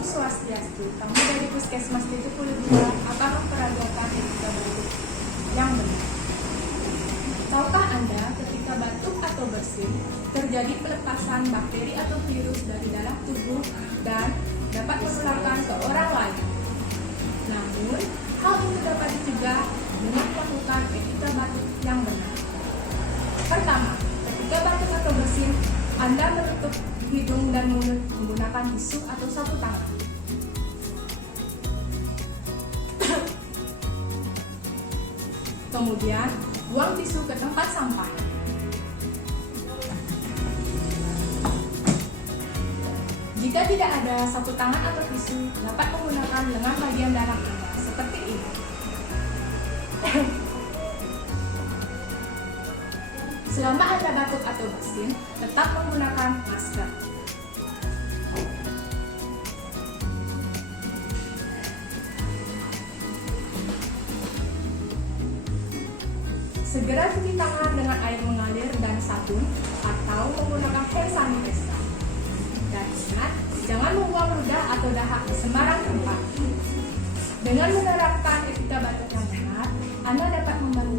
Om Swastiastu, tamu dari Puskesmas Titik Puluh Dua akan memperagakan etika batuk yang benar. Tahukah Anda ketika batuk atau bersin terjadi pelepasan bakteri atau virus dari dalam tubuh dan dapat menularkan ke orang lain? Namun, hal itu dapat dicegah dengan melakukan etika batuk yang benar. Pertama, ketika batuk atau bersin, Anda menutup hidung dan mulut menggunakan tisu atau sapu tangan. Kemudian, buang tisu ke tempat sampah. Jika tidak ada sapu tangan atau tisu, dapat menggunakan lengan bagian dalam Anda, seperti ini. Selama Anda batuk atau bersin, tetap menggunakan masker. Segera cuci tangan dengan air mengalir dan sabun atau menggunakan hand sanitizer. Dan ingat, jangan membuang ludah atau dahak di sembarang tempat. Dengan menerapkan etika batuk yang benar, Anda dapat membantu